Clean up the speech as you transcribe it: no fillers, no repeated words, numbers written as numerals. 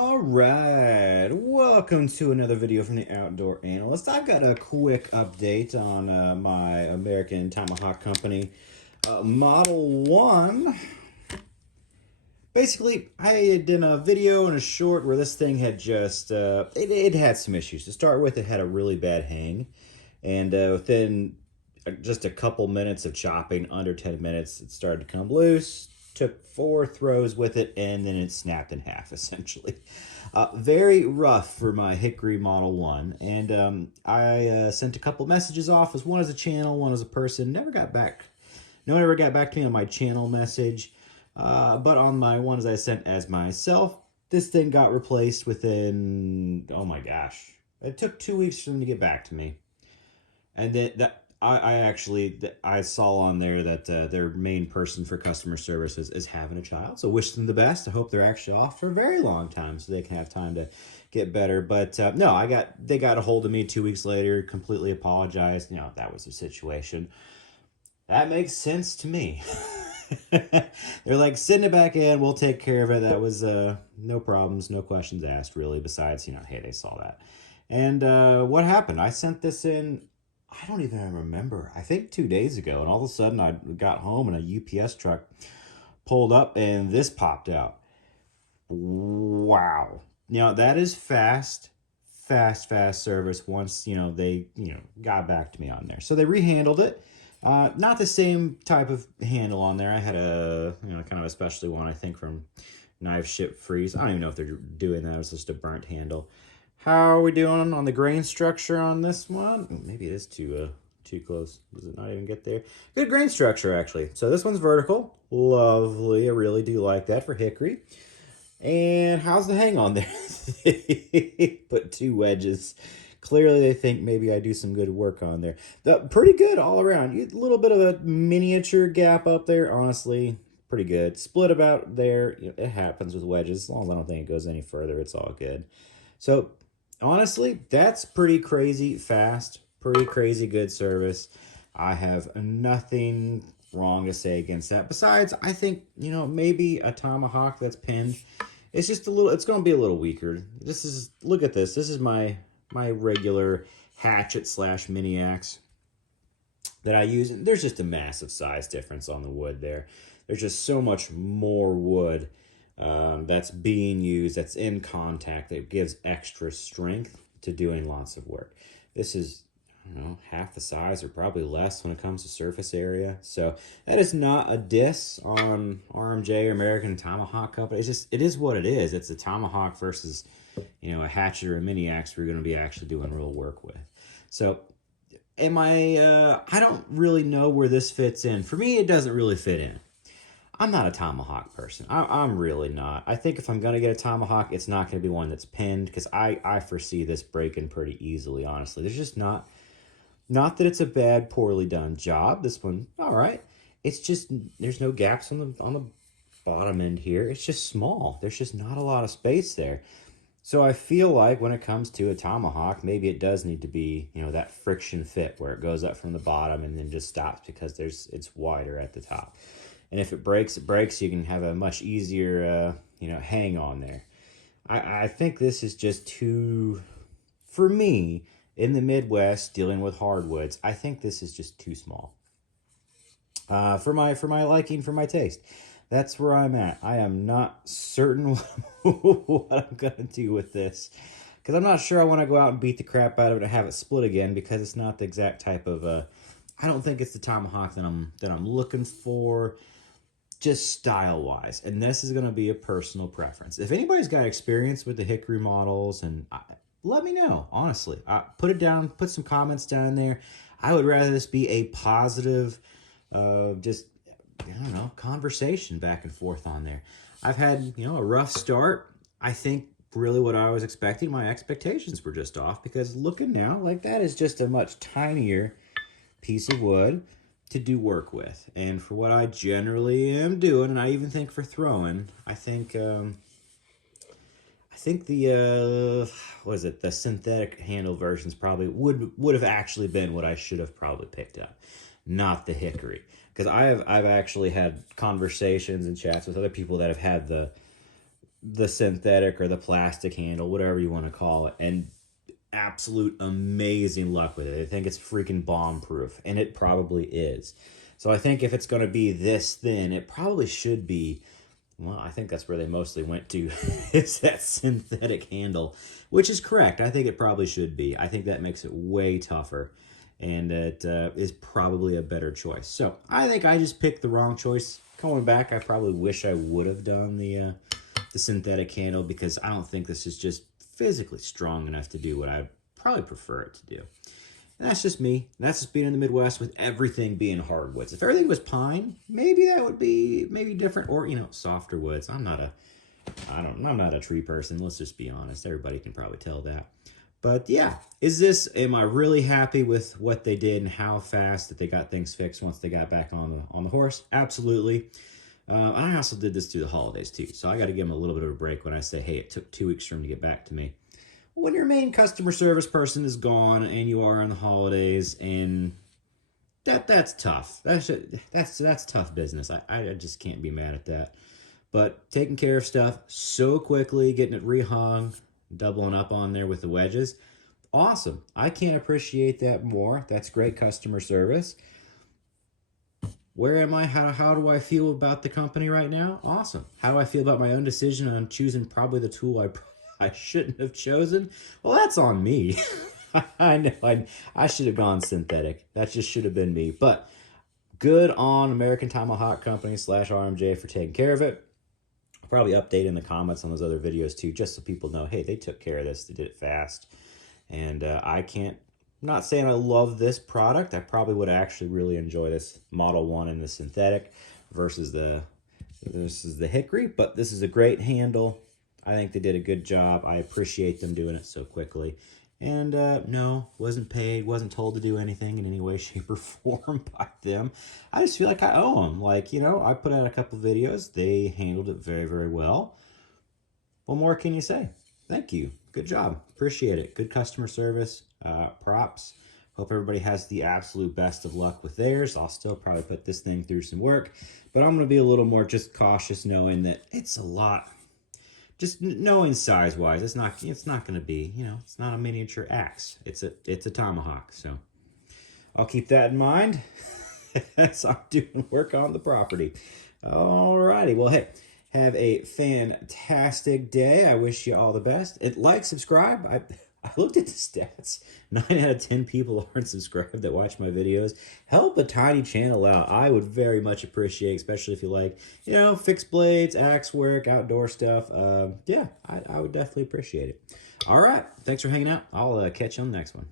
All right, welcome to another video from the Outdoor Analyst. I've got a quick update on my American Tomahawk company Model 1. Basically, I did a video and a short where this thing had just, it had some issues. To start with, it had a really bad hang, and within just a couple minutes of chopping, under 10 minutes, it started to come loose. Took 4 throws with it, and then it snapped in half, essentially. Very rough for my Hickory Model 1. And I sent a couple messages off, as one as a channel, one as a person. Never got back. No one ever got back to me on my channel message. But on my ones I sent as myself, this thing got replaced within, oh my gosh. It took 2 weeks for them to get back to me. And I saw on there that their main person for customer service is having a child. So wish them the best. I hope they're actually off for a very long time so they can have time to get better. But no, they got a hold of me 2 weeks later, completely apologized. That was the situation. That makes sense to me. They're like, send it back in. We'll take care of it. That was no problems, no questions asked, really. Besides, hey, they saw that. And what happened? I sent this in, I don't even remember. I think 2 days ago. And all of a sudden I got home and a UPS truck pulled up and this popped out. Wow. That is fast service once, they, got back to me on there. So they rehandled it. Not the same type of handle on there. I had a, kind of a specialty one, I think, from Knife Ship Freeze. I don't even know if they're doing that. It was just a burnt handle. How are we doing on the grain structure on this one? Maybe it is too close. Does it not even get there? Good grain structure, actually. So this one's vertical. Lovely. I really do like that for hickory. And how's the hang on there? Put 2 wedges. Clearly, they think maybe I do some good work on there. Pretty good all around. A little bit of a miniature gap up there. Honestly, pretty good. Split about there. It happens with wedges. As long as I don't think it goes any further, it's all good. So, honestly, that's pretty crazy fast. Pretty crazy good service. I have nothing wrong to say against that. Besides, I think, maybe a Tomahawk that's pinned. It's just it's going to be a little weaker. Look at this. This is my regular hatchet / mini axe that I use. And there's just a massive size difference on the wood there. There's just so much more wood that's being used, that's in contact, that gives extra strength to doing lots of work. This is, half the size or probably less when it comes to surface area. So that is not a diss on RMJ or American Tomahawk Company. It is what it is. It's a Tomahawk versus, a hatchet or a mini axe we're going to be actually doing real work with. So I don't really know where this fits in. For me, it doesn't really fit in. I'm not a Tomahawk person. I'm really not. I think if I'm going to get a Tomahawk, it's not going to be one that's pinned, because I foresee this breaking pretty easily, honestly. There's just not that it's a bad, poorly done job. This one, all right. It's just, there's no gaps on the bottom end here. It's just small. There's just not a lot of space there. So I feel like when it comes to a Tomahawk, maybe it does need to be, that friction fit where it goes up from the bottom and then just stops because it's wider at the top. And if it breaks, it breaks. You can have a much easier, hang on there. I think this is just too, for me, in the Midwest, dealing with hardwoods, I think this is just too small. For my liking, for my taste. That's where I'm at. I am not certain what I'm going to do with this, because I'm not sure I want to go out and beat the crap out of it and have it split again, because it's not the exact type of, I don't think it's the Tomahawk that I'm looking for, just style-wise. And this is going to be a personal preference. If anybody's got experience with the hickory models, and let me know, honestly. Put it down, put some comments down there. I would rather this be a positive, conversation back and forth on there. I've had, a rough start. I think really what I was expecting, my expectations were just off, because looking now, like, that is just a much tinier piece of wood to do work with. And for what I generally am doing, and I even think for throwing, I think the the synthetic handle versions probably would have actually been what I should have probably picked up, not the hickory. Because I've actually had conversations and chats with other people that have had the the synthetic or the plastic handle, whatever you want to call it, and absolute amazing luck with it. I think it's freaking bomb proof, and it probably is. So I think if it's going to be this thin, it probably should be, well, I think that's where they mostly went to, is that synthetic handle, which is correct. I think it probably should be. I think that makes it way tougher, and it is probably a better choice. So I think I just picked the wrong choice. Going back, I probably wish I would have done the synthetic handle, because I don't think this is just physically strong enough to do what I probably prefer it to do. And that's just me. That's just being in the Midwest with everything being hardwoods. If everything was pine, maybe that would be maybe different, or softer woods. I'm not a tree person. Let's just be honest. Everybody can probably tell that. But yeah, am I really happy with what they did and how fast that they got things fixed once they got back on the horse? Absolutely. I also did this through the holidays too, so I got to give them a little bit of a break when I say, hey, it took 2 weeks for them to get back to me. When your main customer service person is gone and you are on the holidays, and that's tough. That's tough business. I just can't be mad at that. But taking care of stuff so quickly, getting it rehung, doubling up on there with the wedges, awesome. I can't appreciate that more. That's great customer service. Where am I? How do I feel about the company right now? Awesome. How do I feel about my own decision on choosing probably the tool I shouldn't have chosen? Well, that's on me. I know I should have gone synthetic. That just should have been me. But good on American Tomahawk Company / RMJ for taking care of it. I'll probably update in the comments on those other videos too, just so people know, hey, they took care of this. They did it fast. And I'm not saying I love this product. I probably would actually really enjoy this Model 1 in the synthetic versus the hickory, but this is a great handle. I think they did a good job. I appreciate them doing it so quickly. And no, wasn't paid, wasn't told to do anything in any way, shape, or form by them. I just feel like I owe them. Like, I put out a couple videos. They handled it very, very well. What more can you say? Thank you. Good job. Appreciate it. Good customer service. Props. Hope everybody has the absolute best of luck with theirs. I'll still probably put this thing through some work, but I'm going to be a little more just cautious, knowing that it's a lot. Just knowing size-wise, it's not going to be, it's not a miniature axe. It's a tomahawk. So I'll keep that in mind as I'm doing work on the property. Alrighty. Well, hey, have a fantastic day. I wish you all the best. Subscribe. I looked at the stats. 9 out of 10 people aren't subscribed that watch my videos. Help a tiny channel out. I would very much appreciate, especially if you like, fixed blades, axe work, outdoor stuff. Yeah, I would definitely appreciate it. All right. Thanks for hanging out. I'll catch you on the next one.